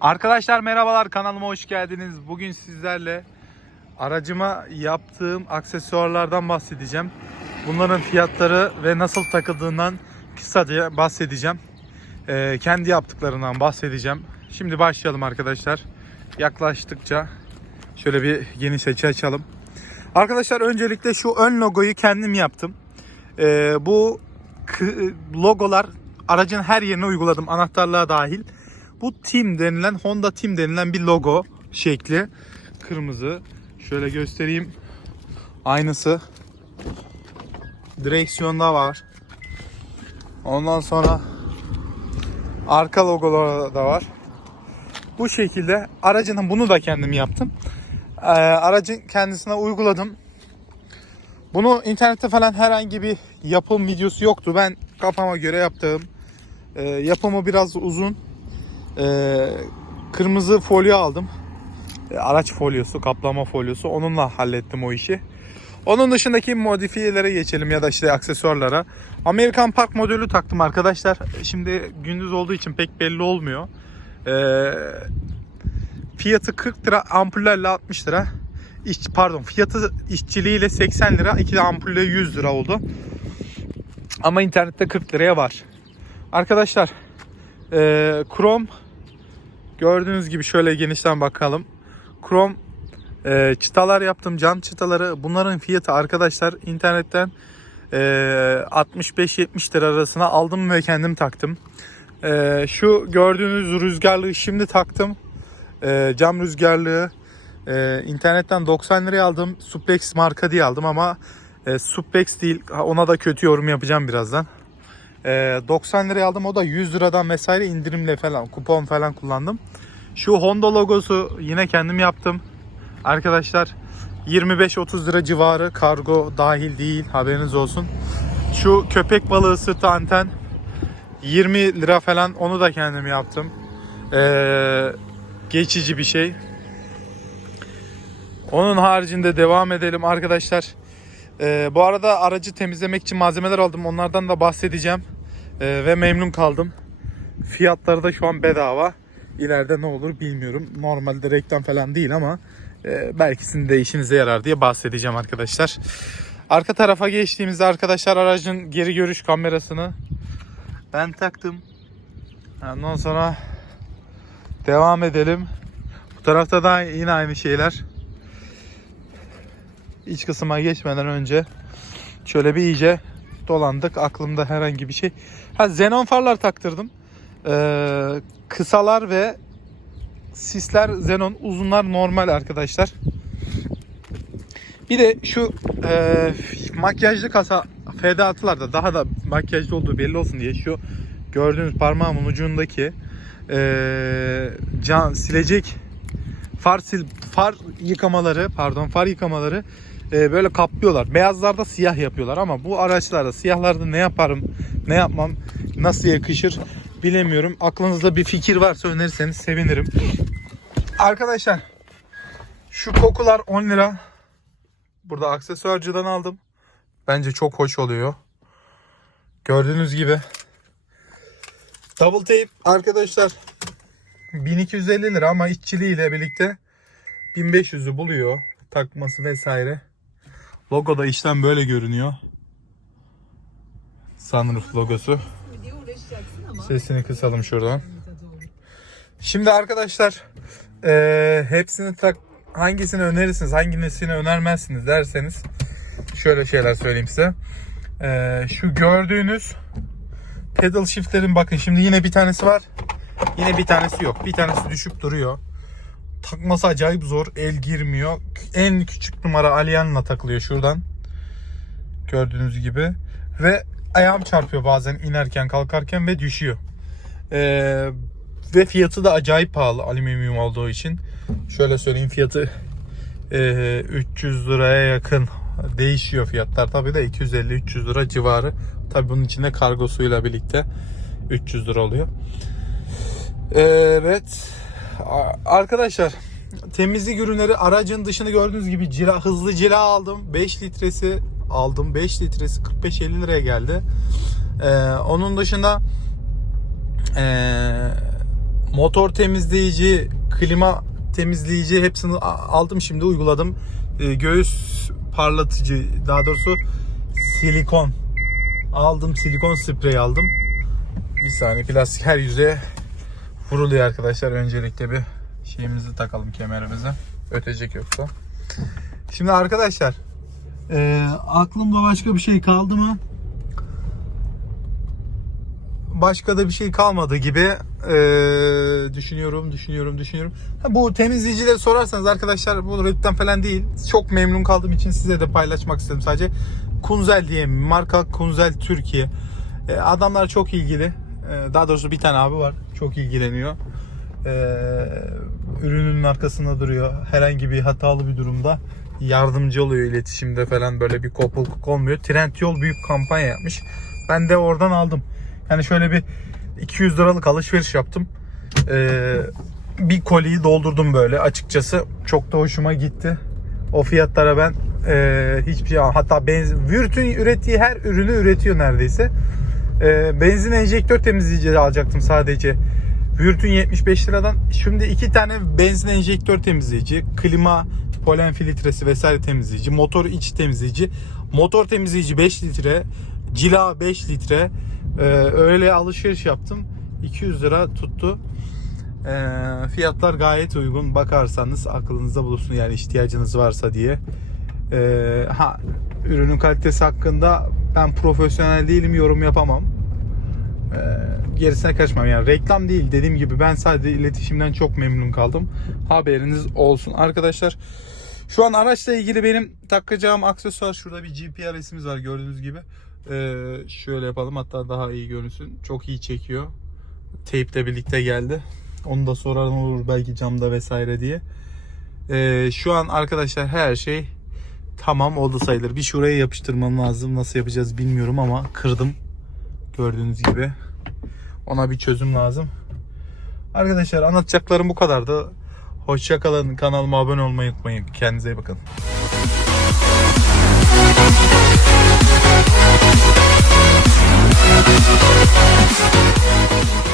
Arkadaşlar merhabalar kanalıma hoş geldiniz. Bugün sizlerle aracıma yaptığım aksesuarlardan bahsedeceğim. Bunların fiyatları ve nasıl takıldığından kısaca bahsedeceğim. Ee, kendi yaptıklarından bahsedeceğim. Şimdi başlayalım arkadaşlar. Yaklaştıkça şöyle bir geniş açı açalım. Arkadaşlar öncelikle şu ön logoyu kendim yaptım. Ee, bu logolar aracın her yerine uyguladım. Anahtarlığa dahil. Bu Team denilen Honda Team denilen bir logo şekli. Kırmızı. Şöyle göstereyim. Aynısı. Direksiyonda var. Ondan sonra arka logoları da var. Bu şekilde aracın bunu da kendim yaptım. Ee, aracın kendisine uyguladım. Bunu internette falan herhangi bir yapım videosu yoktu. Ben kafama göre yaptığım. Ee, yapımı biraz uzun. Ee, kırmızı folyo aldım. Ee, araç folyosu, kaplama folyosu. Onunla hallettim o işi. Onun dışındaki modifiyelere geçelim ya da işte aksesuarlara. Amerikan Park modülü taktım arkadaşlar. Şimdi gündüz olduğu için pek belli olmuyor. Ee, fiyatı 40 lira, ampullerle 60 lira. İş, pardon fiyatı işçiliğiyle 80 lira, iki de ampulle 100 lira oldu. Ama internette 40 liraya var. Arkadaşlar ee, Chrome gördüğünüz gibi şöyle genişten bakalım. Chrome ee, çıtalar yaptım can çıtaları. Bunların fiyatı arkadaşlar internetten ee, 65-70 lira arasına aldım ve kendim taktım. Ee, şu gördüğünüz rüzgarlığı şimdi taktım. Ee, cam rüzgarlığı ee, internetten 90 liraya aldım. Suplex marka diye aldım ama e, Suplex değil. Ona da kötü yorum yapacağım birazdan. Ee, 90 liraya aldım. O da 100 liradan vesaire indirimle falan kupon falan kullandım. Şu Honda logosu yine kendim yaptım. Arkadaşlar 25-30 lira civarı kargo dahil değil haberiniz olsun. Şu köpek balığı sırtı anten 20 lira falan onu da kendim yaptım. Ee, geçici bir şey. Onun haricinde devam edelim arkadaşlar. Ee, bu arada aracı temizlemek için malzemeler aldım. Onlardan da bahsedeceğim. Ee, ve memnun kaldım. Fiyatları da şu an bedava. İleride ne olur bilmiyorum. Normalde reklam falan değil ama e, belki sizin de işinize yarar diye bahsedeceğim arkadaşlar. Arka tarafa geçtiğimizde arkadaşlar aracın geri görüş kamerasını ben taktım. Ondan sonra devam edelim. Bu tarafta da yine aynı şeyler. İç kısma geçmeden önce şöyle bir iyice dolandık. Aklımda herhangi bir şey. Ha xenon farlar taktırdım. Ee, kısalar ve sisler xenon, uzunlar normal arkadaşlar. Bir de şu e, makyajlı kasa FD6'larda daha da makyajlı olduğu belli olsun diye şu gördüğünüz parmağımın ucundaki e, can silecek far sil far yıkamaları pardon far yıkamaları e, böyle kaplıyorlar. Beyazlarda siyah yapıyorlar ama bu araçlarda siyahlarda ne yaparım ne yapmam nasıl yakışır bilemiyorum. Aklınızda bir fikir varsa önerirseniz sevinirim. Arkadaşlar şu kokular 10 lira. Burada aksesuarcıdan aldım. Bence çok hoş oluyor. Gördüğünüz gibi. Double tape arkadaşlar 1250 lira ama işçiliğiyle birlikte 1500'ü buluyor. Takması vesaire. Logo da içten böyle görünüyor. Sunroof logosu. Sesini kısalım şuradan. Şimdi arkadaşlar eee, hepsini tak hangisini önerirsiniz, hangisini önermezsiniz derseniz şöyle şeyler söyleyeyim size. Eee, şu gördüğünüz pedal shiftlerin bakın şimdi yine bir tanesi var. Yine bir tanesi yok. Bir tanesi düşüp duruyor. Takması acayip zor. El girmiyor. En küçük numara Alien'la takılıyor şuradan. Gördüğünüz gibi. Ve ayağım çarpıyor bazen inerken kalkarken ve düşüyor. Ee, ve fiyatı da acayip pahalı alüminyum olduğu için. Şöyle söyleyeyim fiyatı e, 300 liraya yakın değişiyor fiyatlar. Tabii de 250-300 lira civarı. Tabii bunun içinde kargosuyla birlikte 300 lira oluyor. Evet. Arkadaşlar temizlik ürünleri aracın dışını gördüğünüz gibi cila, hızlı cila aldım. 5 litresi aldım. 5 litresi 45-50 liraya geldi. Ee, onun dışında ee, motor temizleyici, klima temizleyici hepsini aldım şimdi uyguladım. Ee, göğüs parlatıcı daha doğrusu silikon aldım silikon sprey aldım. Bir saniye plastik her yüzeye vuruluyor arkadaşlar. Öncelikle bir şeyimizi takalım kemerimize. Ötecek yoksa. Şimdi arkadaşlar e, aklımda başka bir şey kaldı mı? Başka da bir şey kalmadı gibi e, düşünüyorum, düşünüyorum, düşünüyorum. Ha, bu temizleyicileri sorarsanız arkadaşlar bu reklam falan değil. Çok memnun kaldığım için size de paylaşmak istedim sadece. Kunzel diye marka Kunzel Türkiye. E, adamlar çok ilgili. E, daha doğrusu bir tane abi var. Çok ilgileniyor. E, ürünün arkasında duruyor. Herhangi bir hatalı bir durumda yardımcı oluyor iletişimde falan böyle bir kopukluk olmuyor. Trendyol büyük kampanya yapmış. Ben de oradan aldım. Yani şöyle bir 200 liralık alışveriş yaptım. Ee, bir koliyi doldurdum böyle açıkçası. Çok da hoşuma gitti. O fiyatlara ben e, hiçbir şey hatta benzin Vürt'ün ürettiği her ürünü üretiyor neredeyse. E, benzin enjektör temizleyici alacaktım sadece. Vürt'ün 75 liradan. Şimdi iki tane benzin enjektör temizleyici, klima, polen filtresi vesaire temizleyici, motor iç temizleyici, motor temizleyici 5 litre, cila 5 litre. E, öyle alışveriş yaptım. 200 lira tuttu. E, fiyatlar gayet uygun. Bakarsanız aklınızda bulunsun yani ihtiyacınız varsa diye. E, ha ürünün kalitesi hakkında ben profesyonel değilim yorum yapamam. E, gerisine karışmam yani reklam değil dediğim gibi ben sadece iletişimden çok memnun kaldım. Haberiniz olsun arkadaşlar. Şu an araçla ilgili benim takacağım aksesuar şurada bir GPRS'imiz var gördüğünüz gibi. Ee, şöyle yapalım hatta daha iyi görünsün. Çok iyi çekiyor. Tape'le birlikte geldi. Onu da soran olur belki camda vesaire diye. Ee, şu an arkadaşlar her şey Tamam oldu sayılır. Bir şuraya yapıştırmam lazım. Nasıl yapacağız bilmiyorum ama kırdım. Gördüğünüz gibi. Ona bir çözüm lazım. Arkadaşlar anlatacaklarım bu kadardı. Hoşçakalın. Kanalıma abone olmayı unutmayın. Kendinize iyi bakın. We'll be right back.